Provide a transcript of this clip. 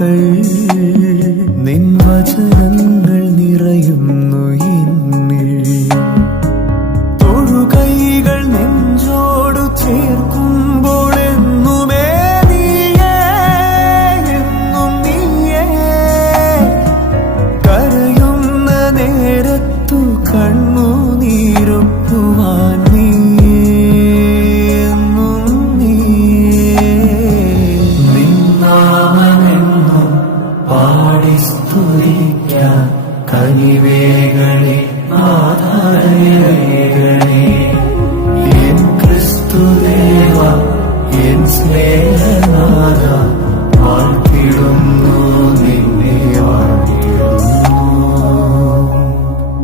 വാക്കുകൾ നിൻ വചനങ്ങൾ നിറയുന്നു എന്നിൽ. തൊഴുകൈകൾ നെഞ്ചോടു ചേർക്കുമ്പോൾ എന്നുമേ നീയേ, എന്നും നീയേ. കരയുന്ന നേരത്തു കണ്ണുനീരൊപ്പുവാൻ പാടി സ്തുതിക്കാം കനിവേകളെ ആധാരവേകളെ.